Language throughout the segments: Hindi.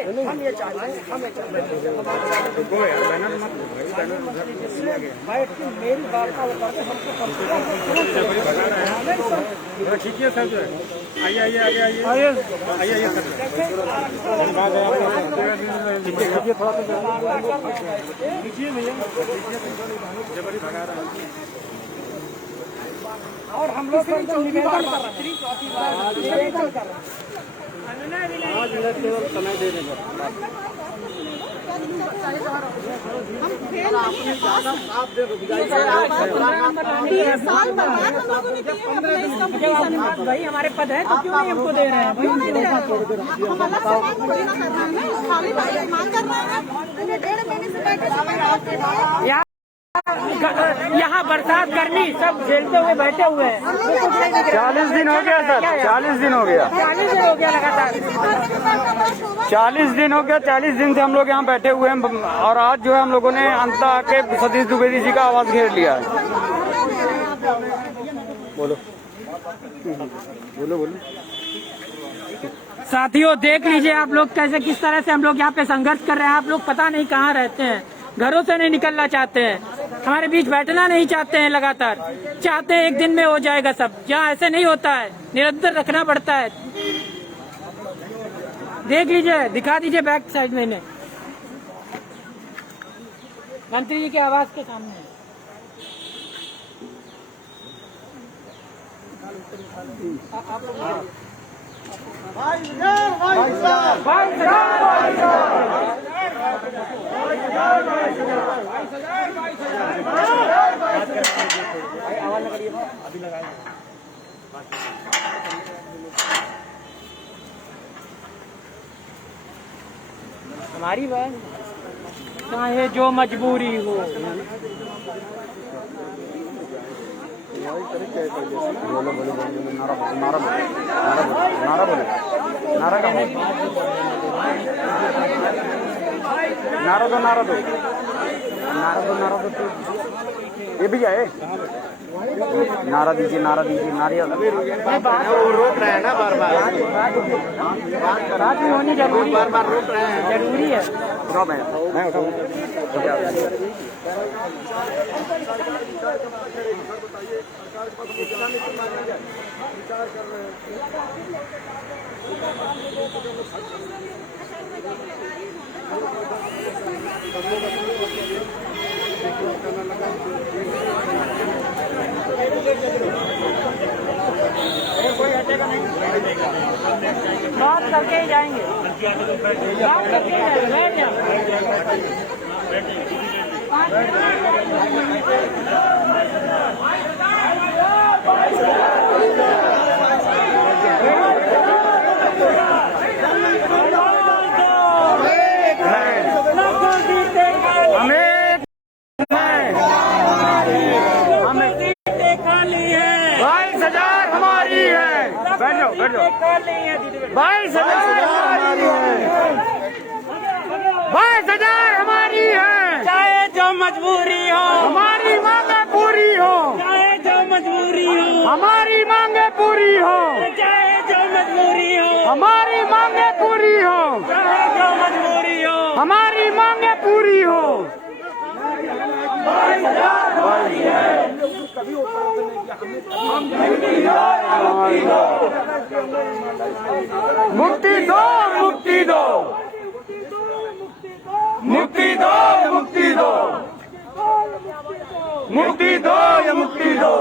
हम ये चाहते हैं, हम ये चाहते हैं बैठ के मेरी बात का वो करके हमको कम से कम ठीक है सर, आइए आइए आइए आइए आइए आइए सर, देखिए थोड़ा सा लीजिए भैया, जबरी भगा रहा है। और हम लोग निवेदन कर रहे हैं, आज केवल समय देने पर भाई हमारे पद है तो क्यों नहीं हमको दे रहे हैं? यहाँ बरसात गर्मी सब झेलते हुए बैठे हुए हैं। 40 दिन हो गया सर, 40 दिन हो गया, 40 दिन हो गया लगातार, 40 दिन हो गया। 40 दिन से हम लोग यहाँ बैठे हुए हैं और आज जो है हम लोगों ने अंत आके सतीश द्विवेदी जी का आवाज घेर लिया है। बोलो बोलो बोलो। साथियों देख लीजिए आप लोग कैसे किस तरह से हम लोग यहाँ पे संघर्ष कर रहे हैं। आप लोग पता नहीं कहाँ रहते हैं, घरों से नहीं निकलना चाहते हैं, हमारे बीच बैठना नहीं चाहते हैं। लगातार चाहते हैं एक दिन में हो जाएगा सब, यहाँ ऐसे नहीं होता है, निरंतर रखना पड़ता है। देख लीजिए, दिखा दीजिए बैक साइड में इन्हें, मंत्री जी के आवास के सामने। हमारी बात चाहे जो मजबूरी हो, बोलो बोलो नारा नारा नारा बोलो, नारा का नारा दो नारा दो नारा दो नारा दो। ये भी है, नारा दीजिए नारा दीजिए, नारियल रोक रहे हैं ना, बार बार बात में होनी जरूरी, बार बार रोक रहे हैं, जरूरी है। मैं उठाऊँ बात करके ही जाएंगे, बात करके ही जाएंगे। बैठ जाओ 22,000 हमारी है, चाहे जो मजबूरी हो हमारी मांगे पूरी हो, चाहे जो मजबूरी हो हमारी मांगे पूरी हो, चाहे जो मजबूरी हो हमारी मांगे पूरी हो, चाहे जो मजबूरी हो हमारी मांगे पूरी हो। मुक्ति दो मुक्ति दो मुक्ति दो मुक्ति दो मुक्ति दो या मुक्ति दो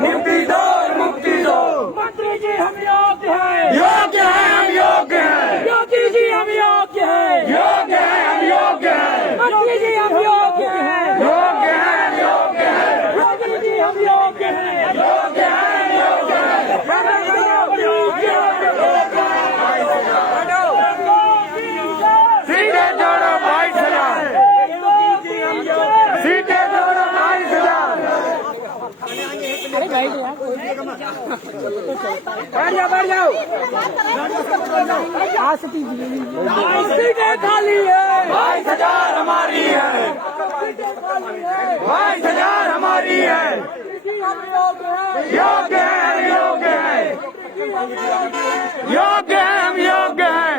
मुक्ति दो मुक्ति दो। मंत्री जी हम योग्य हैं, योग्य है हम योग्य हैं, योगी जी हम योग्य हैं, योग्य है हम योग्य हैं, मंत्री जी हम योग्य हैं, योग्य है हम योग्य हैं, योगी जी हम योग्य हैं, योग्य है हम योग्य हैं। सीधे जोड़ो 22,000, सीधे जोड़ो 22,000। अरे बैठ जाओ आसती खाली है, 22,000 हमारी है, 22,000 हमारी है, योग्य है हम योग्य हैं, योग्य है हम योग्य हैं,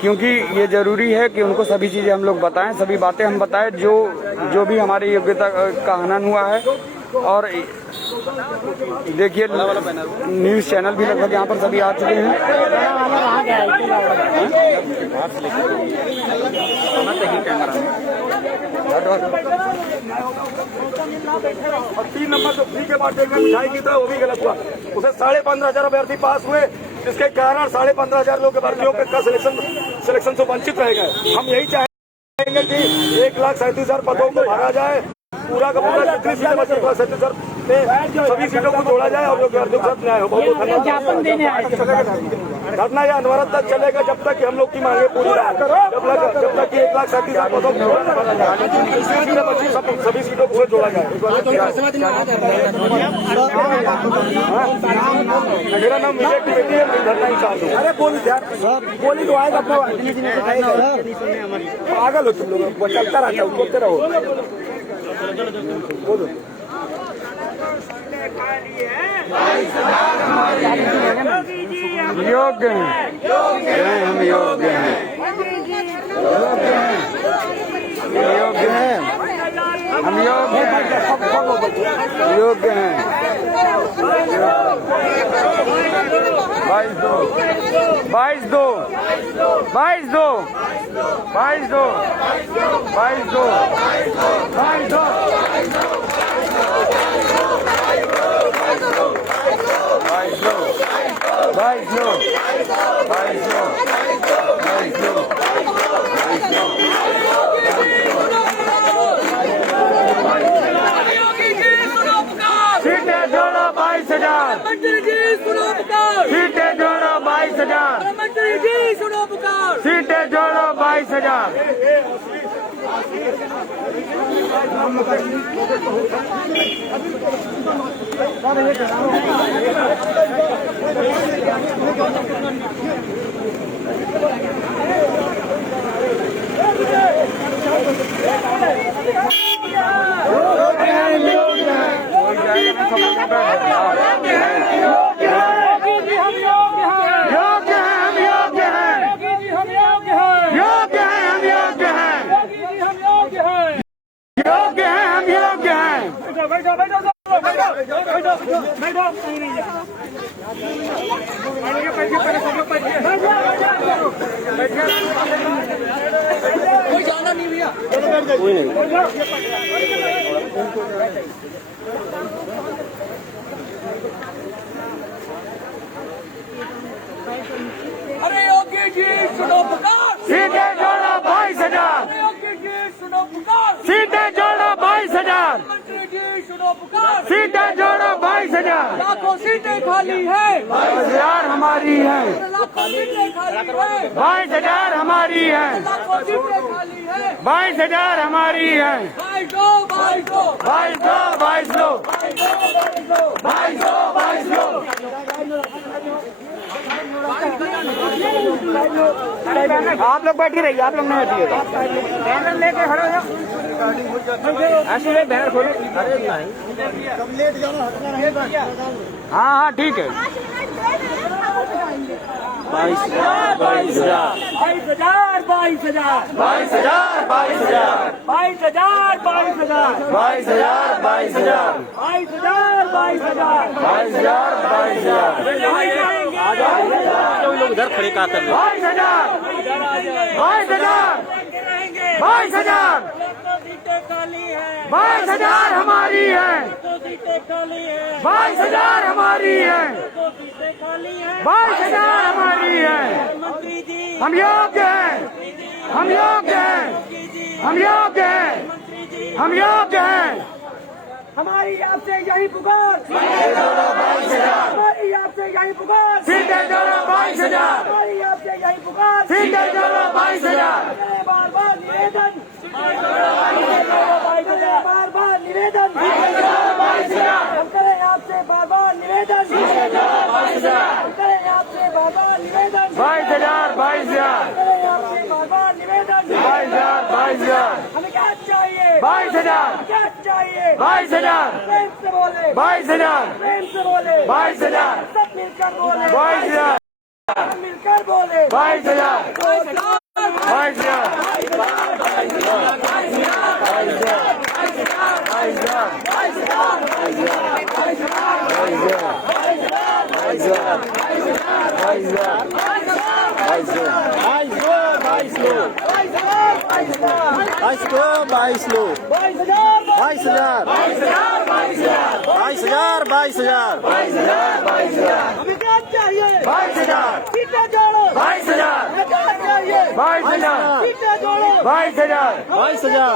क्योंकि ये जरूरी है कि उनको सभी चीजें हम लोग बताएं, सभी बातें हम बताएं जो भी हमारी योग्यता का हनन हुआ है। और देखिए न्यूज़ चैनल भी लगभग यहाँ पर सभी आ चुके हैं। और 3 नंबर जो फ्री के बाटे में मिठाई की था वो भी गलत हुआ। उसे 15,500 अभ्यर्थी पास हुए, जिसके कारण 15,500 लोग भर्तियों का सिलेक्शन से वंचित रह गए। हम यही चाहेंगे कि 1,37,000 पदों को भरा जाए, पूरा का पूरा जितनी सीटें बची 1,37,000 में सभी सीटों को जोड़ा जाए और अभ्यर्थियों के साथ न्याय हो। बहुत धरना यह अनवरत तक चलेगा जब तक कि हम लोग की मांगे पूरी ना हो। जब तक कि 1,37,000 पदों को सभी सीटों को जोड़ा जाए। मेरा नाम विजय कमेटी है, मैं धरना इंचार्ज हूँ। अरे बोली तो आएगा अपना पागल हो तुम लोग, चलता रहता है, बोलते रहो। बोलो योग्य हैं, हम योग्य हैं, योग्य हैं, हम योग्य हैं, योग्य हैं। 22,000 मंत्री जी सुनो पुकार, सीटें जोड़ो 22,000 मंत्री जी सुनो पुकार। सीटें जोड़ो 22,000। कोई जाना नहीं भैया। अरे योगी जी सुनो पुकार, सीटें जोड़ो 22,000 योगी जी सुनो पुकार, सीटें जोड़ो 22,000 मंत्री जी सुनो पुकार। सीटें जोड़ो 22,000 लाखों सीटें खाली है, 22,000 हमारी है, लाखों सीटें खाली है, 22,000 हमारी है, लाखों सीटें खाली है। 22,000 हमारी है। 22,000 आप लोग बैठी रहिए, आप लोग नहीं हटिए। बैनर लेके खड़े हो, ऐसे बैनर खोलो। हाँ हाँ ठीक है। 22,000 22,000 22,000 22,000 22,000 22,000 22,000 22,000 22,000 22,000 22,000 22,000 लोग उधर खड़े कहा कर 22,000 22,000 22,000 सीटें खाली है, 22,000 हमारी है, सीटें खाली है, 22,000 हमारी है, सीटें खाली है। 22,000 हमारी है। मंत्री जी हम योग्य हैं, हम योग्य हैं, हम योग्य हैं, हम योग्य हैं। हमारी आपसे यही पुकार, हमारी आपसे यही पुकार, सीटें जोड़ो 22,000 हमारी आपसे यही पुकार। सीटें जोड़ो 22,000 बार बार निवेदन, बार बार निवेदन, हम करें आपसे बार बार निवेदन, हम करें आपसे बार बार निवेदन, 22,000 22,000 करें आपसे बार बार निवेदन। 22,000 हमें क्या चाहिए, 22,000 क्या चाहिए, 22,000 प्रेम से बोले, 22,000 प्रेम से बोले, 22,000 सब मिलकर बोले। 22,000 मिलकर बोले 22,000 हमें क्या चाहिए 22,000 सीटें जोड़ो 22,000 हमें क्या चाहिए 22,000 सीटें जोड़ो 22,000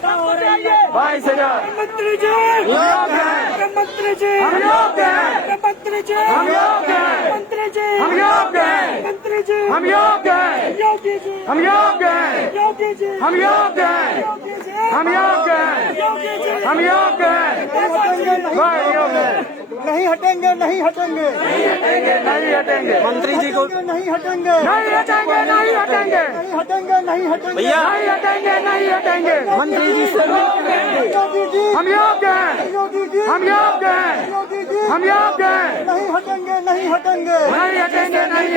क्या हो रही है 22,000 मंत्री जी योग्य हैं। मंत्री जी हम योग्य हैं। मंत्री जी हम योग्य हैं। मंत्री जी हम योग्य हैं। मंत्री जी हम योग्य हैं। योगी जी हम योग्य हैं। योगी जी हम योग्य हैं। योगी जी हम योग्य हैं। योगी जी हम योग्य हैं। भाई योग्य हैं। नहीं हटेंगे नहीं हटेंगे नहीं हटेंगे मंत्री जी को नहीं हटेंगे नहीं हटेंगे नहीं हटेंगे नहीं हटेंगे नहीं हटेंगे भैया नहीं हटेंगे नहीं हटेंगे मंत्री जी से योगी जी हम योग्य हैं। योगी जी हम योग्य हैं। योगी जी हम योग्य हैं। नहीं हटेंगे नहीं हटेंगे नहीं हटेंगे नहीं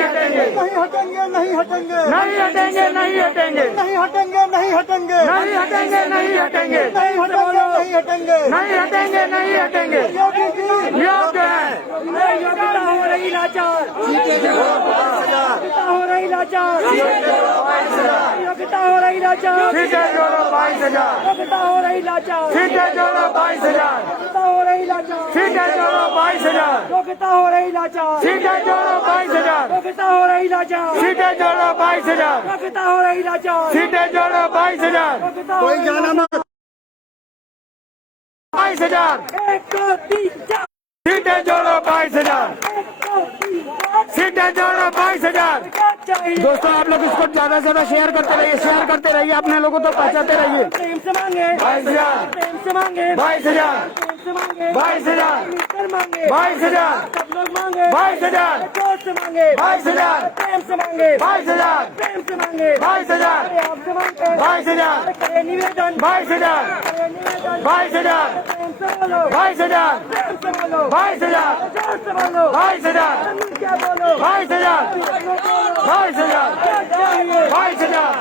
हटेंगे नहीं हटेंगे नहीं हटेंगे नहीं हटेंगे नहीं हटेंगे नहीं हटेंगे नहीं हटेंगे नहीं हटेंगे नहीं हटेंगे नहीं हटेंगे नहीं हटेंगे नहीं हटेंगे नहीं हटेंगे योगी जी योग्य हैं। योग्यता हो रही लाचार योग्यता हो रही लाचार योग्यता हो रही लाचार सीटें जोड़ो 22,000 योग्यता हो रही लाचार सीटें जोड़ो 22,000 योग्यता हो रही लाचार सीटें जोड़ो 22,000 योग्यता हो रही लाचार सीटें जोड़ो 22,000 योग्यता हो रही लाचार सीटें जोड़ो 22,000 योग्यता हो रही लाचार सीटें जोड़ो 22,000 योग्यता हो रही लाचार 22,000 एक दो तीन चार सीटें जोड़ो 22,000 एक दो तीन चार सीटें जोड़ो 22,000 क्या चाहिए दोस्तों आप लोग इसको ज्यादा से ज्यादा शेयर करते रहिए अपने लोगों को पहुंचाते रहिए प्रेम से मांगे 22,000 प्रेम से मांगे 22,000 प्रेम से मांगे 22,000 मिलकर मांगे 22,000 सब लोग मांगे 22,000 जोर से मांगे 22,000 प्रेम से मांगे 22,000 प्रेम से मांगे 22,000 अरे आपसे मांगे 22,000 करे निवेदन 22,000 करे निवेदन 22,000 प्रेम से बोलो 22,000 प्रेम से बोलो 22,000 जोर से बोलो 22,000 क्या बोलो 22,000 22,000 क्या चाहिए 22,000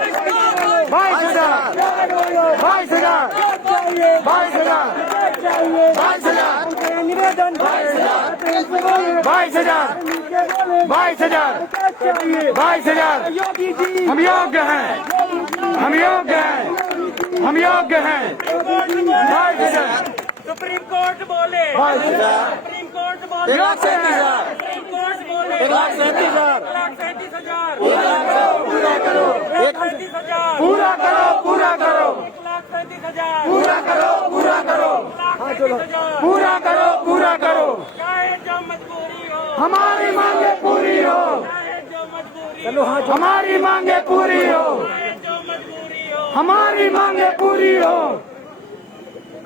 22,000 क्या बोलो 22,000 क्या चाहिए 22,000 क्या चाहिए 22,000 करे निवेदन प्रेम से बोलो 22,000 क्या बोले 22,000 क्या चाहिए 22,000 योगी जी हम योग्य हैं हम योग्य हैं हम योग्य हैं 22,000 सुप्रीम कोर्ट बोले 22,000 सुप्रीम कोर्ट बोले 1,37,000 सुप्रीम कोर्ट बोले 1,37,000 1,37,000 पूरा करो 1,37,000 पूरा करो पूरा करो 1,37,000 पूरा करो पूरा करो 1,37,000 पूरा करो पूरा करो चाहे जो मजबूरी हो हमारी मांगे पूरी हो चाहे जो मजबूरी हो हमारी मांगे पूरी हो चाहे जो मजबूरी हो हमारी मांगे पूरी हो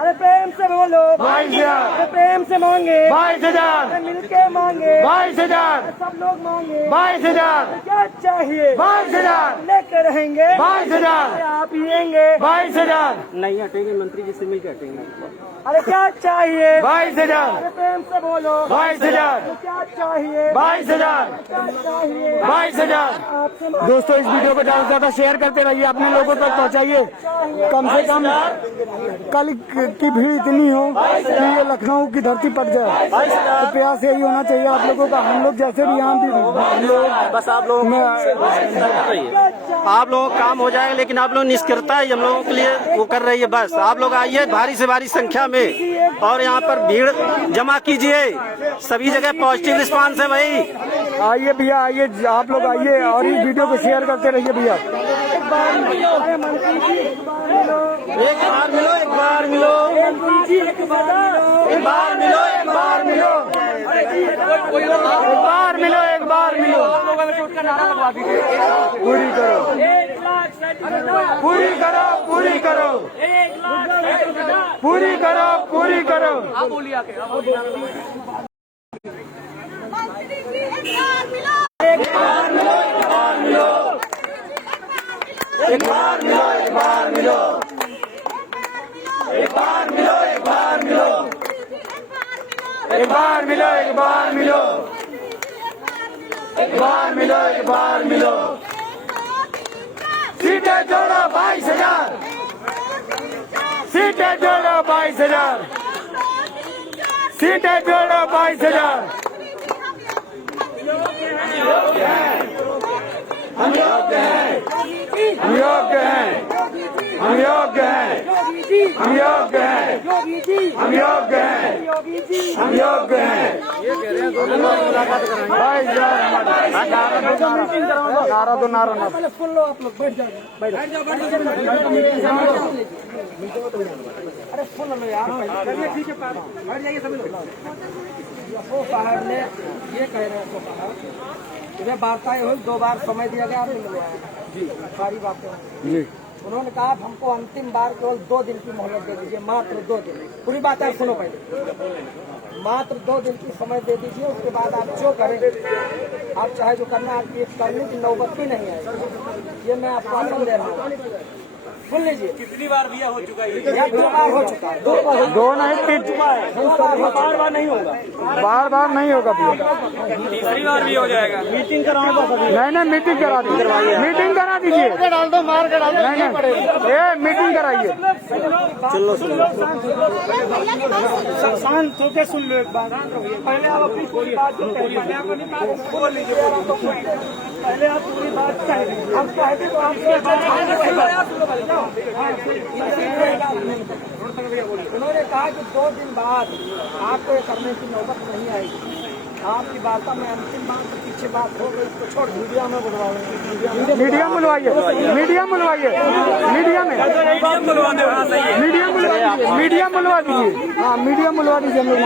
अरे प्रेम से बोलो 22,000 अरे प्रेम से मांगे 22,000 अरे मिलके मांगे 22,000 सब लोग मांगे 22,000 क्या चाहिए 22,000 लेके रहेंगे 22,000 अरे आप पिएंगे 22,000 नहीं हटेंगे मंत्री जी से मिल के हटेंगे अरे क्या चाहिए 22,000 अरे प्रेम से बोलो 22,000 क्या चाहिए 22,000 क्या चाहिए 22,000 आपसे दोस्तों इस वीडियो को ज्यादा से ज्यादा शेयर करते रहिए अपने लोगों तक पहुंचाइए कम से कम कल की भीड़ इतनी हो कि ये लखनऊ की धरती पट जाए तो प्रयास यही होना चाहिए आप लोगों का हम लोग जैसे भी यहाँ भी लोग बस आप लोग आप लोगों का काम हो जाएगा लेकिन आप लोग निष्क्रियता ही हम लोगों के लिए वो कर रही है बस आप लोग आइए भारी से भारी संख्या में और यहाँ पर भीड़ जमा कीजिए सभी जगह पॉजिटिव रिस्पांस है भाई आइए भैया आइए आप लोग आइए और इस वीडियो को शेयर करते रहिए भैया अरे मंत्री जी एक बार मिलो एक बार मिलो मंत्री जी एक बार एक बार मिलो एक बार मिलो एक बार मिलो एक बार मिलो पूरी करो 1,37,000 पूरी करो पूरी करो 1,37,000 पूरी करो पूरी करो मंत्री जी एक बार मिलो एक बार मिलो एक बार मिलो एक बार मिलो एक बार मिलो एक बार मिलो एक बार मिलो एक बार मिलो एक बार मिलो, एक बार मिलो। सीटें जोड़ो 22,000, सीटें जोड़ो 22,000, सीटें जोड़ो 22,000। हम योग्य हैं, हम योग्य हैं, हम योग्य हैं, हम योग्य हैं, हम योग्य हैं, हम योग्य हैं। नारा दो, नारा ना सुन लो आप लोग, बैठ जाओ, बैठ जाओ, अरे सुन लो यार, ठीक है, बैठ जाइए सभी लोग। वो साहब ने ये कह रहे हैं, इन्हें वार्ताएं हुई, 2 बार समय दिया गया, आपने मिलवाया जी, सारी बातें जी। उन्होंने कहा हमको अंतिम बार केवल 2 दिन की मोहलत दे दीजिए, मात्र 2 दिन। पूरी बात आप सुनो पहले, मात्र 2 दिन की समय दे दीजिए, उसके बाद आप जो करें, आप चाहे जो करना, आपकी एक करने की नौबत भी नहीं है, ये मैं आपको आश्वासन दे रहा हूँ। सुन लीजिए, कितनी बार दिया हो चुका है? 2 बार हो चुका है, 2 नहीं, 3 बार बार नहीं होगा, बार नहीं होगा, तीसरी बार भी हो जाएगा। मीटिंग कराओ, नहीं मीटिंग करा दीजिए, मीटिंग करा दीजिए, डाल दो, मार के डाल दो, नहीं ये मीटिंग कराइए। चलो शांत होकर सुन लो एक बार, पहले आप अपनी पूरी बात बोल लीजिए, पहले आप पूरी बात कहें, हम कहते तो आपसे उन्होंने कहा कि 2 दिन बाद आपको ये करने की नौबत नहीं आएगी। आपकी वार्ता में अंतिम बात पीछे बात हो गई, इसको छोड़ मीडिया में बुलवाएंगे, मीडिया बुलवाइए, मीडिया बुलवाइए, मीडिया में मीडिया बुलवा दीजिए, हाँ मीडिया बुलवा दीजिए। हम लोग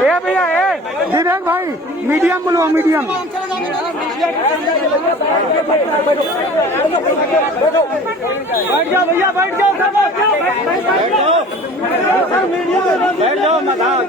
ए भैया, विवेक भाई, मीडिया बुलवा, मीडियम बैठ जाओ भैया, बैठ जाओ, बैठ जाओ, मत आओ,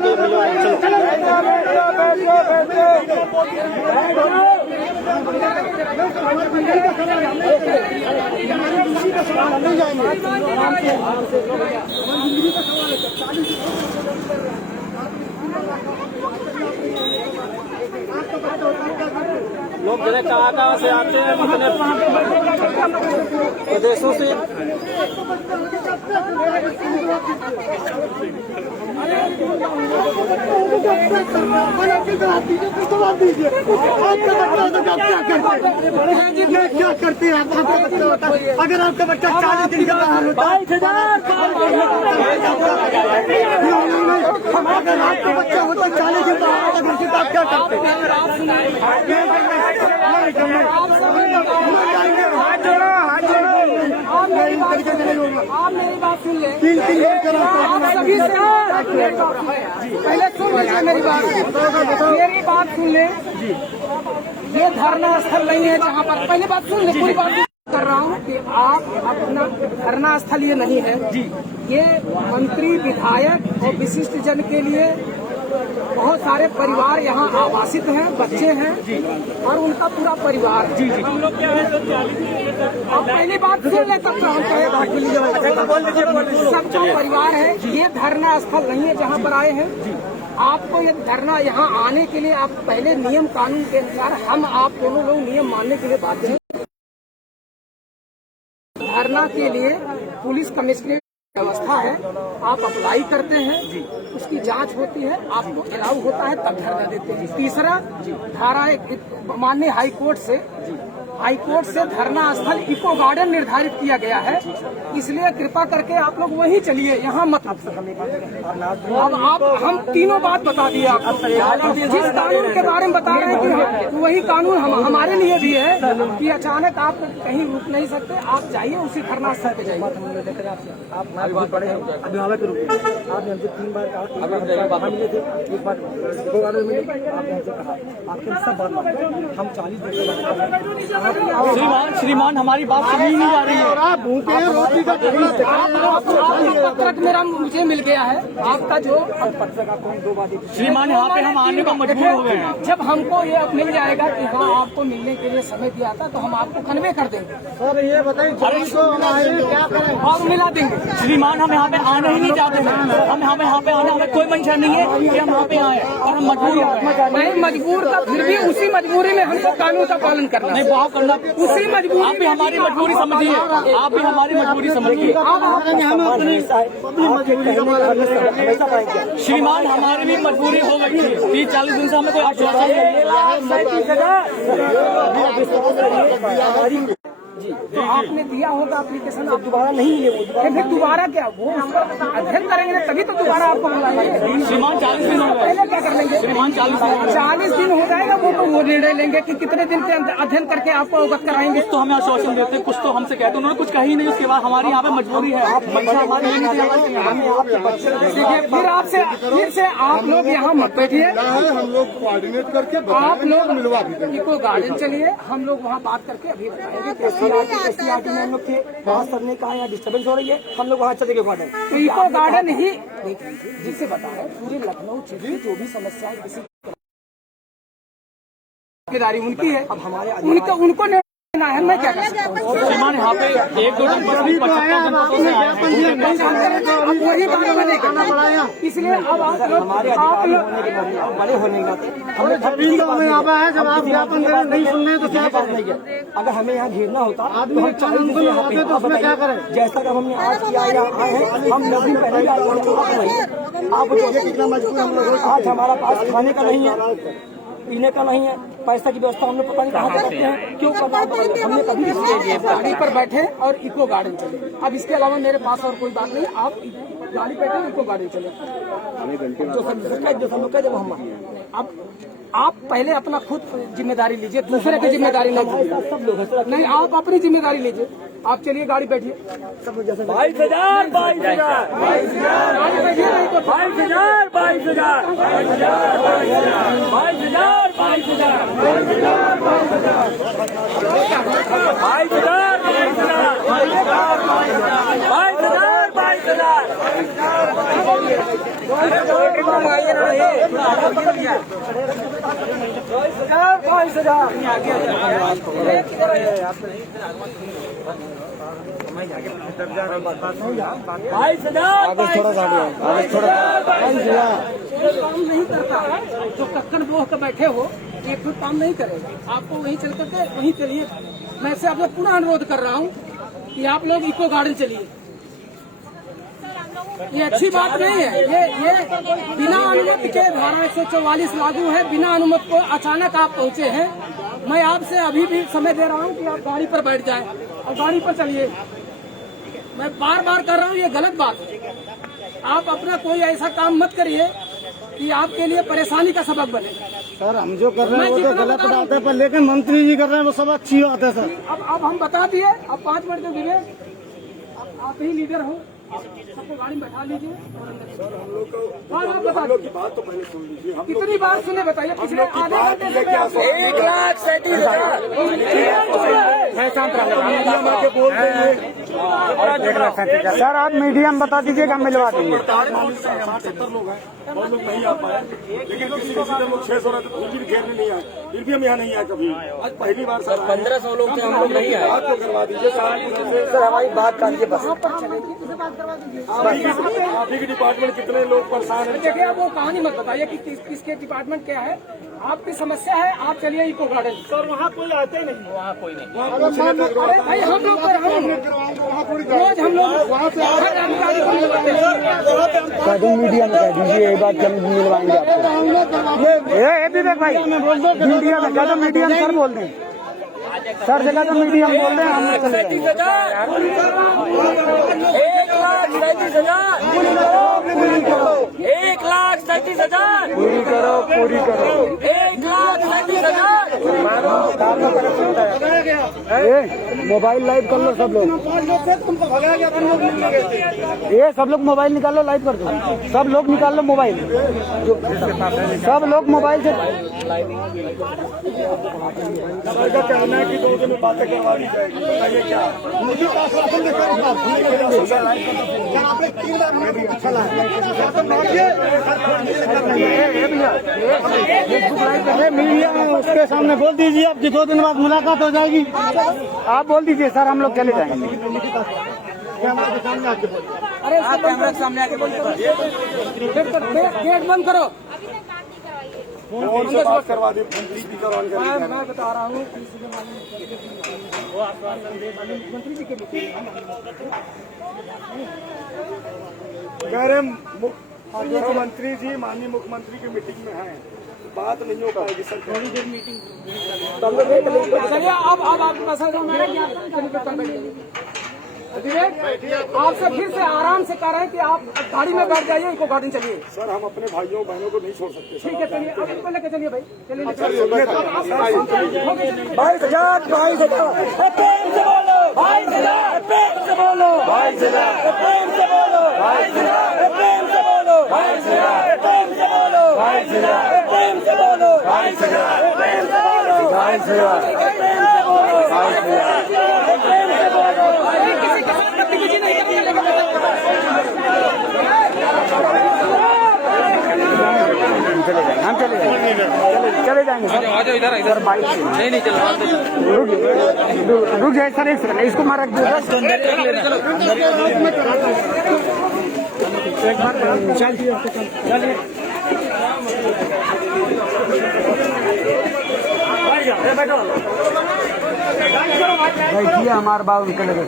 लोग जगह कहाँ से आते हैं, प्रदेशों से। क्या करते हैं आप? अगर आपका बच्चा 40 दिन का बाहर होता है, अगर आपका बच्चा होता 40 दिन बाहर होता घर से, आप क्या करते आप मेरी बात सुन ले, 3 आप सभी से पहले सुन लीजिए मेरी बात सुन ले। ये धरना स्थल नहीं है जहाँ पर, पहले बात सुन ले, पूरी बात कर रहा हूँ कि आप अपना धरना स्थल ये नहीं है जी। ये मंत्री, विधायक और विशिष्ट जन के लिए बहुत सारे परिवार यहाँ आवासित हैं, बच्चे हैं और उनका पूरा परिवार जी। आप पहली बात सुन ले, तब तो हम सबका परिवार है। ये धरना स्थल नहीं है जहाँ पर आए हैं। आपको ये धरना यहाँ आने के लिए आप पहले नियम कानून के अनुसार, हम आप दोनों लोग नियम मानने के लिए बाध्य हैं। धरना के लिए पुलिस कमिश्नरेट व्यवस्था है, आप अप्लाई करते हैं, उसकी जांच होती है, आपको अलाउ होता है, तब धरना देते हैं। तीसरा, धारा माननीय हाईकोर्ट से धरना स्थल इको गार्डन निर्धारित किया गया है, इसलिए कृपा करके आप लोग वहीं चलिए, यहाँ मत। अब आप हम तीनों बात बता दिए आपको, जिस कानून के बारे में बता रहे हैं कि वही कानून हमारे लिए भी है कि अचानक आप कहीं रुक नहीं सकते, आप जाइए उसी धरना स्थल पे जाइए। आप बहुत बड़े अभिभावक रूप में आपने हमसे 3 बार कहा, मिले थे, एक बार 2 बार मिले, आपने हमसे कहा, आपके सब बात हम 40 दिन से श्रीमान हमारी बात सुनी ही नहीं जा रही है। पत्रक मेरा मुझे मिल गया है आपका जो श्रीमान यहाँ पे हम आने को मजबूर हो गए हैं। जब हमको ये अब मिल जाएगा कि हाँ आपको मिलने के लिए समय दिया था तो हम आपको कन्वे कर देंगे सर ये बताइए क्या करें? और मिला देंगे। श्रीमान हम यहाँ पे आना ही नहीं चाहते हैं। हम हमें यहाँ पे आना, हमें कोई मंशा नहीं है कि हम यहाँ पे आए और हम मजबूर हो गए हैं। नहीं मजबूर का फिर भी उसी मजबूरी में हमको कानून का पालन करना नहीं बहुत करना, उसी मजबूरी आप भी हमारी मजबूरी समझिए, आप भी हमारी मजबूरी समझिए। श्रीमान हमारी भी मजबूरी हो गई थी, 30-40 दिन से हमें कोई आश्वासन तो आपने दिया होगा एप्लीकेशन, आप दोबारा नहीं लिए वो फिर दोबारा क्या वो अध्ययन करेंगे तभी तो दोबारा आपको बुलाएंगे। श्रीमान 40 दिन हो गए, पहले क्या कर लेंगे? श्रीमान 40 दिन हो जाएगा वो तो वो निर्णय लेंगे कि कितने दिन के अध्ययन करके आपको अवगत कराएंगे। तो हमें आश्वासन देते, कुछ तो हमसे कहते, उन्होंने कुछ कही नहीं। उसके बाद हमारी यहाँ पे मजबूरी है, मंशा हमारी नहीं थी। फिर से आप लोग यहाँ मत बैठिए, हम लोग कोऑर्डिनेट करके आप लोग मिलवा भी देंगे। इको गार्डन चलिए, हम लोग वहाँ बात करके अभी बताएंगे। SCRT में हम लोग थे, वहाँ सरने का यहाँ डिस्टर्बेंस हो रही है, हम लोग वहाँ चलेंगे गार्डन। तो इको गार्डन ही जिससे बता है पूरे लखनऊ क्षेत्र की जो भी समस्या है किसी जिम्मेदारी उनकी है। अब हमारे उनको निर्णय है, मैं क्या कर सकता हूँ? श्रीमान यहाँ पे 1-2 दिन बस भी 75 जनपदों से आए हैं। वही बात मैंने करना पड़ा, इसलिए अब आप लोग बड़े होने का हमें यहाँ पे है, जब आप ज्ञापन नहीं सुन रहे तो क्या करें? अगर हमें यहाँ घेरना होता आदमी तो उसमें क्या करें? जैसा कि हमने आज किया या आए हैं, हम 9 दिन पहले आए हैं, आप कितना मजबूर हम लोग आज हमारा पास खाने का नहीं है, पीने का नहीं है, पैसा की व्यवस्था हमने पता नहीं कहाँ करते हैं, क्यों करना हमने कभी गाड़ी पर बैठे और इको गार्डन चले। अब इसके अलावा मेरे पास और कोई बात नहीं, आप गाड़ी बैठे इको गार्डन चले, जो सब कह दे हम। अब आप पहले अपना खुद जिम्मेदारी लीजिए, दूसरे की जिम्मेदारी नहीं नहीं, आप अपनी जिम्मेदारी लीजिए। आप चलिए गाड़ी बैठिए, 22,000 गाड़ी बैठिए, नहीं तो 22,000 काम नहीं करता है, जो कक्कड़ बोह कर बैठे हो एक भी काम नहीं करेगा। आपको वहीं चल करके वहीं चलिए। मैं से आप लोग पुनः अनुरोध कर रहा हूँ कि आप लोग इको गार्डन चलिए। ये अच्छी बात नहीं है, ये बिना अनुमति के धारा 144 लागू है। बिना अनुमति को अचानक आप पहुँचे हैं। मैं आपसे अभी भी समय दे रहा हूँ कि आप गाड़ी पर बैठ जाएं और गाड़ी पर चलिए। मैं बार बार कर रहा हूँ, ये गलत बात है। आप अपना कोई ऐसा काम मत करिए कि आपके लिए परेशानी का सबब बने। सर हम जो कर रहे हैं वो तो गलत बात है, पर लेकिन मंत्री जी कर रहे हैं वो सब अच्छी बात है सर। अब हम बता दिए, अब 5 मिनट में मिले, आप ही लीडर हो, सबको गाड़ी में बैठा लीजिए और आप बता दीजिए। बात तो पहले सुन लीजिए। हम कितनी बार सुने बताइए? पिछले आधे घंटे से 1,37,000 सर आप मीडियम बता दीजिएगा, मिलवा देंगे। 60-70 लोग हैं और लोग नहीं आ पाए, लेकिन किसी लोग 600 रहते फिर भी घेरने नहीं आए, फिर भी हम यहाँ नहीं आए कभी। आज पहली बार सर 1500 लोग थे, हम लोग नहीं आए। बात तो करवा दीजिए सर, हमारी बात काटिए बस। आप ही के डिपार्टमेंट कितने लोग परेशान हैं? देखिए वो कहानी मत बताइए कि किसके डिपार्टमेंट क्या है। आपकी समस्या है, आप चलिए इको गार्डन। सर वहाँ कोई आते ही नहीं, वहाँ कोई नहीं। भाई हम लोग रोज हम लोग वहाँ से मीडिया में कह दीजिए ये बात, हम मिलवाएंगे आपको। ये विवेक भाई मीडिया में कह दो, मीडिया में सर बोल दें, सर जगह तो मीडिया में बोल दें। हम 1,37,000 1,37,000 पूरी करो, पूरी करो। 1,37,000 ये मोबाइल लाइव कर लो सब लोग, तुमको भगाया गया, तुम लोग नहीं गए थे। ये सब लोग मोबाइल निकालो, लाइव कर दो, सब लोग निकाल लो मोबाइल, सब लोग मोबाइल से। सर का कहना है कि 2 दिन में बातें करवानी जाएगी, बताइए क्या? मुझे आश्वासन देकर आपने 3 बार हमें भी अच्छा लगा। मीडिया उसके सामने बोल दीजिए आपकी 2 दिन बाद मुलाकात हो जाएगी। आप बोल दीजिए सर, हम लोग चले जाएंगे। कैमरा के सामने आके बोलिए। अरे कैमरा के सामने आके बोलिए, गेट बंद करो। कौन सी बात करवा दी? मंत्री जी करवानी मैं बता रहा हूँ कह रहे मुख्यमंत्री जी माननीय मुख्यमंत्री की मीटिंग में हैं, बात नहीं हो पाएगी सर। थोड़ी देर मीटिंग चलिए। अब आपके पास आपसे फिर से आराम से कह रहे हैं कि आप गाड़ी में बैठ जाइए, इनको गाड़ी चलिए। सर हम अपने भाइयों बहनों को नहीं छोड़ सकते। ठीक है, चलिए अब इनको लेके चलिए भाई, चलिए। 22,000 प्रेम से बोलो, 22,000 प्रेम से बोलो, 22,000 प्रेम से बोलो, 22,000 प्रेम से बोलो, 22,000 प्रेम से बोलो, 22,000 प्रेम से बोलो, 22,000 प्रेम से बोलो, 22,000 प्रेम से बोलो, 22,000 प्रेम से बोलो। किसी के साथ बदतमीजी नहीं करेंगे। हम चले जाएंगे, चले जाएंगे सर। इधर बाइक से नहीं रुक जाए सर, एक सेकंड इसको मार रख दो। एक बार चलिए बैठिए, हमारे बाबू निकल गए।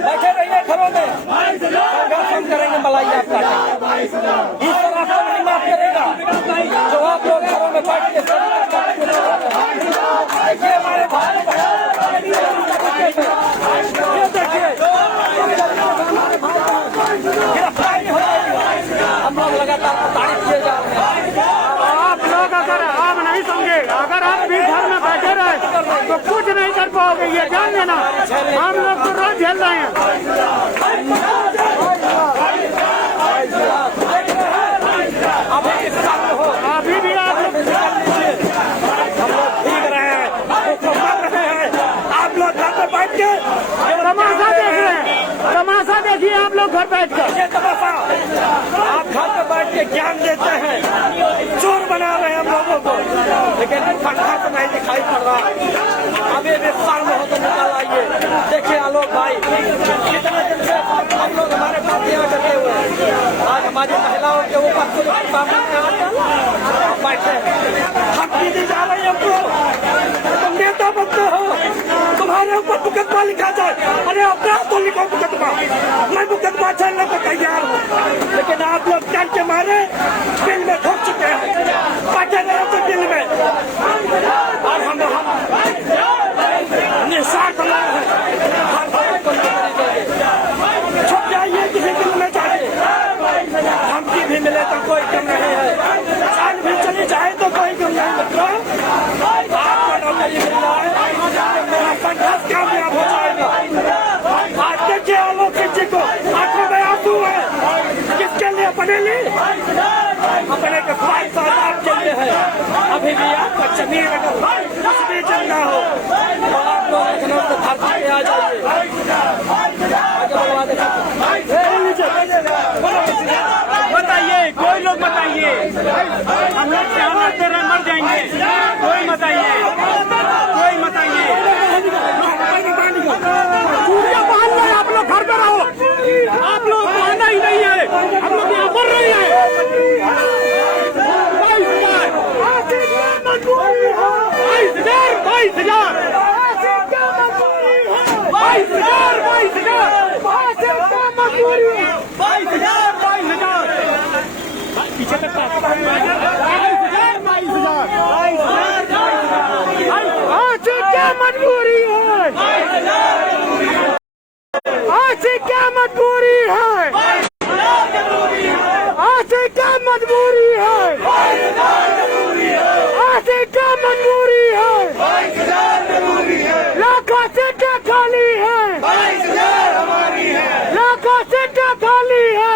बैठे रहिए घरों में, संगठन करेंगे मलाई आपका। इस तरह आपको नहीं माफ करेगा जो आप लोग घरों में बैठ के हमारे भाई गिरफ्तारी हो जाएगी। हम लोग लगातार प्रताड़ित किए जा रहे हैं। आप लोग अगर आप नहीं समझे, अगर आप भी घर में बैठे रहे तो कुछ नहीं कर पाओगे, ये जान लेना। हम लोग तो रोज झेल रहे हैं। अभी भी आप लोग भीग रहे हैं, मर रहे हैं, आप लोग घर पर बैठ के तमाशा देख रहे हैं। तमाशा देखिए आप लोग घर बैठ कर। ये तमाशा आप घर पर बैठ के ज्ञान देते हैं, चोर बना रहे हैं हम लोगों को, लेकिन पंखा तो नहीं दिखाई पड़ रहा। अभी भी साल में हो तो निकाल आइए। देखिए आलोक भाई, कितने दिन से हम लोग हमारे पास यहाँ डटे हुए हैं। आज हमारी महिलाओं के ऊपर बैठे धमकी दी जा रही है हमको। तुम नेता बनते हो, तुम्हारे ऊपर मुकदमा लिखा जाए। अरे अपराध तो लिखो मुकदमा, मैं मुकदमा चलने को तैयार हूँ, लेकिन आप लोग डर के मारे दिल में घुस चुके हैं, बैठे रहे तो दिल में। और हम निशान बना है, छुप जाइए किसी दिल में जाके। धमकी भी मिले तो कोई कम नहीं है, जान भी चली जाए तो कोई कम नहीं। आपको नौकरी मिल रहा है, मेरा संघर्ष कामयाब हो जाएगा। आज देखिए आलोक जी को आंखों में आंसू है, किसके लिए? अपने लिए, अपने के ख्वाहिश आपके लिए है। अभी भी आपका जमीन अगर कुछ भी चलना हो तो आप लोग लखनऊ से धरती पे आ जाइए। बताइए, कोई लोग बताइए, हम लोग क्या मारते रहे, मर जाएंगे। कोई बताइए, कोई बताइए। चूड़ियाँ पहन रहे आप लोग, घर पर आओ। आप लोग पहनना ही नहीं है, हम लोग यहाँ मर रहे हैं। 22,000 22,000 क्या मजबूरी है? आज क्या मजबूरी है? आज क्या मजबूरी है? आज क्या मजबूरी है? लाखों सीटें खाली है, लाखों सीटें खाली है,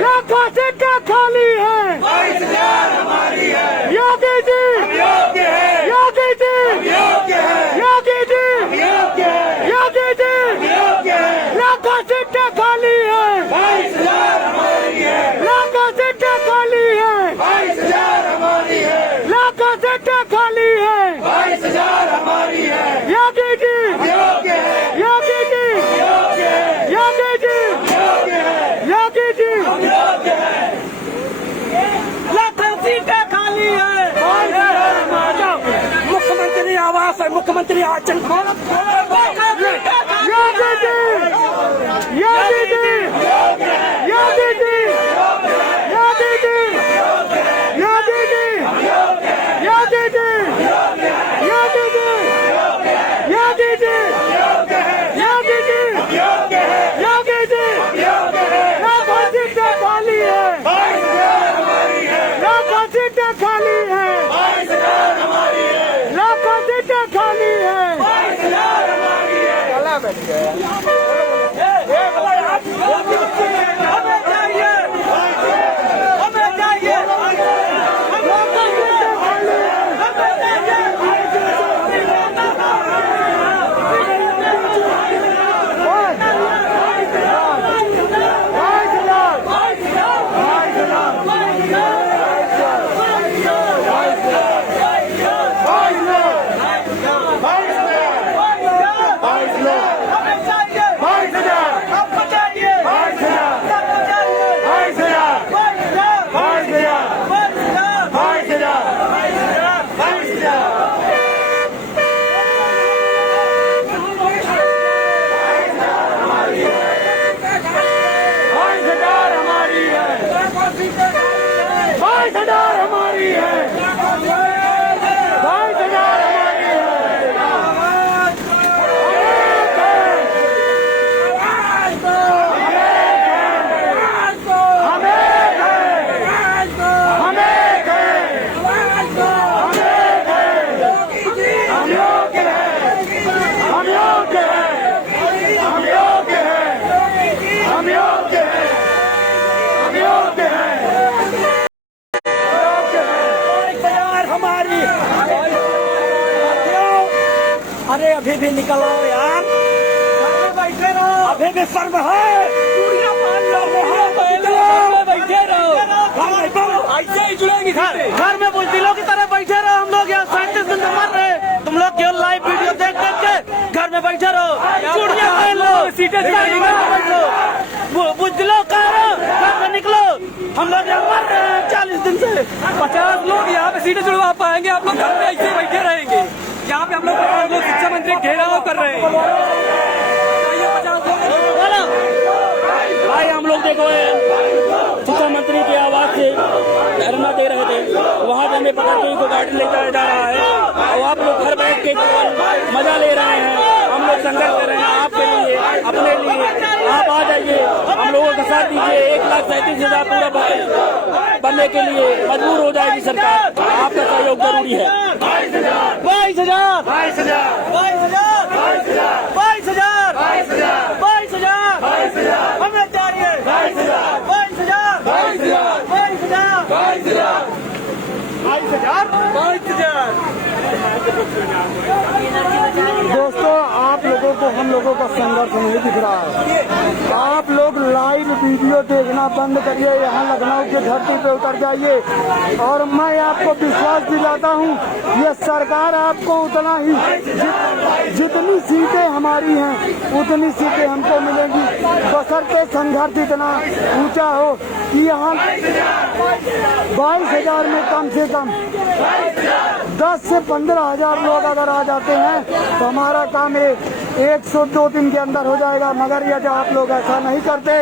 लाखों सीटें खाली है। योगी जी, योगी जी, योगी जी, योगी जी, लाखों सीटें खाली है, लाखों सीटें खाली है, लाखों सीटें खाली है। योगी जी, योगी जी, योगी जी, योगी जी, लाखों सीटें खाली है। मुख्यमंत्री आवास है, मुख्यमंत्री आचरण। योगी जी, योगी जी, योगी जी, योगी जी, योगी जी, योगी जी, योगी जी, योगी जी, योगी जी, योगी जी, लाखों सीटें खाली है, लाखों सीटें खाली है, लाखों सीटें खाली है। अरे अभी भी निकलो यार, बैठे रहो, अभी भी सर्व है, बैठे रहो, ऐसे ही जुड़ेंगे। घर में बुजदिलों की तरह बैठे रहो। हम लोग यहाँ 37 दिन मर रहे, तुम लोग केवल लाइव वीडियो देख देख के घर में बैठे रहो, चूड़ियाँ पहन लो, सीटें बैठो, बुजदिलों का घर में निकलो। हम लोग यहाँ मर रहे हैं 40 दिन से। 50 लोग यहाँ पे सीटें जुड़वा पाएंगे, आप लोग घर में ऐसे बैठे रहेंगे। यहाँ पे हम लोग 50 लोग शिक्षा मंत्री घेराव कर रहे हैं। 50 लोग भाई, हम लोग देखो शिक्षा मंत्री के आवाज से धरना दे रहे थे, वहाँ से हमें पता चली को गाड़ी ले जाया जा रहा है और आप लोग घर बैठ के मजा ले रहे हैं। हम लोग संघर्ष कर रहे हैं आपके लिए, अपने लिए। आप आ जाइए, हम लोगों का साथ दीजिए। 1,37,000 पूरा बनने के लिए मजबूर हो जाएगी सरकार, आपका सहयोग जरूरी है। 22,000, 22,000, 22,000, 22,000, 22,000, 22,000, 22,000, हमें चाहिए 22,000, 22,000, 22,000, 22,000, 22,000, 22,000। दोस्तों, आप लोगों को हम लोगों का संघर्ष नहीं दिख रहा है। आप लोग लाइव वीडियो देखना बंद करिए, यहाँ लखनऊ की धरती पे उतर जाइए और मैं आपको विश्वास दिलाता हूँ, ये सरकार आपको उतना ही जितनी सीटें हमारी हैं उतनी सीटें हमको मिलेंगी, बशर्ते संघर्ष इतना ऊंचा हो कि यहाँ 22,000 में कम से कम 10 से 15,000 लोग अगर आ जाते हैं तो हमारा काम है 102 दिन के अंदर हो जाएगा, मगर यदि आप लोग ऐसा नहीं करते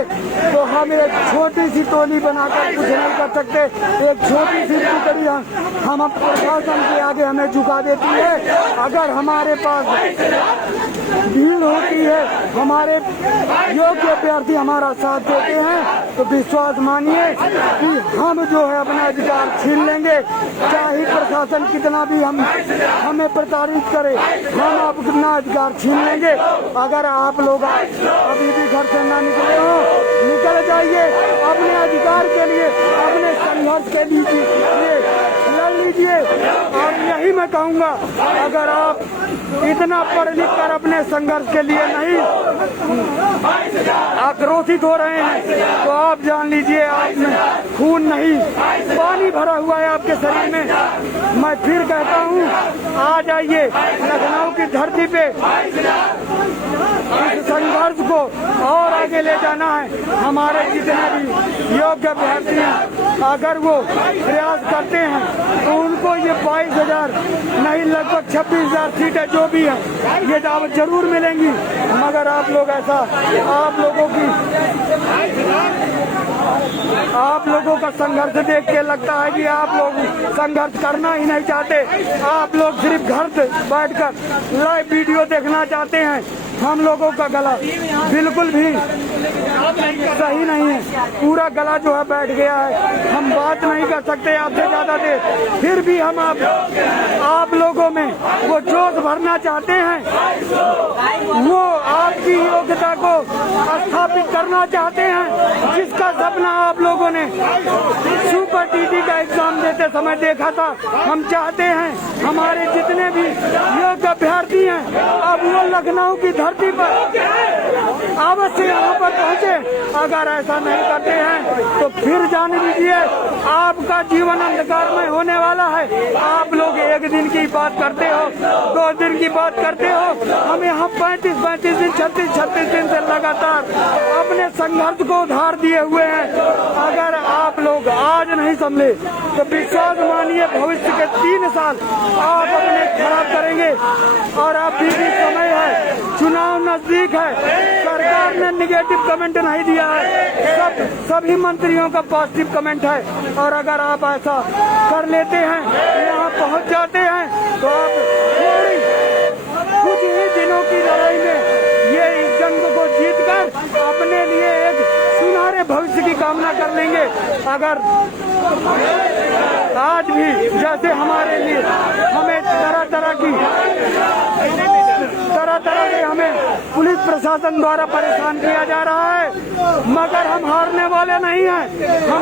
तो हम एक छोटी सी टोली बनाकर कुछ नहीं कर सकते। एक छोटी सी टुकड़ी हम प्रशासन के आगे हमें झुका देती है। अगर हमारे पास भीड़ होती है, हमारे योग्य अभ्यर्थी हमारा साथ देते हैं, तो विश्वास मानिए कि हम जो है अपना अधिकार छीन लेंगे। चाहे प्रशासन कितना भी हमें प्रताड़ित करे, हम अपना अधिकार छीन लेंगे। अगर आप लोग अभी भी घर से ना निकले हो, निकल जाइए अपने अधिकार के लिए, अपने संघर्ष के लिए लड़ लीजिए। और यही मैं कहूँगा, अगर आप इतना पढ़ लिख कर अपने संघर्ष के लिए नहीं आक्रोशित हो रहे हैं, तो आप जान लीजिए आप में खून नहीं पानी भरा हुआ है आपके शरीर में। मैं फिर कहता हूँ, आ जाइए लखनऊ की धरती पे। इस संघर्ष को और आगे ले जाना है। हमारे जितने भी योग्य अभ्यर्थी हैं, अगर वो प्रयास करते हैं तो उनको ये 22,000 नहीं लगभग 26,000 सीटें जो भी है ये दावत जरूर मिलेंगी। मगर आप लोग ऐसा, आप लोगों का संघर्ष देख के लगता है कि आप लोग संघर्ष करना ही नहीं चाहते। आप लोग सिर्फ घर बैठकर लाइव वीडियो देखना चाहते हैं। हम लोगों का गला बिल्कुल भी सही नहीं है, पूरा गला जो है बैठ गया है। हम बात नहीं कर सकते आपसे ज्यादा देर। फिर भी हम आप लोगों में वो जोश भरना चाहते हैं, वो आपकी योग्यता को स्थापित करना चाहते हैं, जिसका सपना आप लोगों ने सुपर टीटी का एग्जाम देते समय देखा था। हम चाहते हैं हमारे जितने भी योग्य अभ्यर्थी हैं, अब वो लखनऊ की धरती पर अवश्य यहाँ पर पहुँचे। अगर ऐसा नहीं करते हैं तो फिर जान लीजिए आपका जीवन अंधकार में होने वाला है। आप लोग एक दिन की बात करते हो, 2 दिन की बात करते हो, हम यहाँ 35-35 दिन 36-36 दिन से लगातार अपने संघर्ष को उधार दिए हुए हैं। अगर आप लोग आज नहीं संभले तो विश्वास मानिए भविष्य के 3 साल आप अपने खराब करेंगे। और अभी भी समय है, चुनाव नजदीक है, सरकार ने निगेटिव कमेंट नहीं दिया है, सभी मंत्रियों का पॉजिटिव कमेंट है। और अगर आप ऐसा कर लेते हैं, यहाँ पहुँच जाते हैं, तो आप थोड़ी कुछ ही दिनों की लड़ाई में ये इस जंग को जीतकर अपने लिए एक सुनहरे भविष्य की कामना कर लेंगे। अगर आज भी जैसे हमारे लिए हमें तरह तरह के हमें पुलिस प्रशासन द्वारा परेशान किया जा रहा है, मगर हम हारने वाले नहीं हैं। हम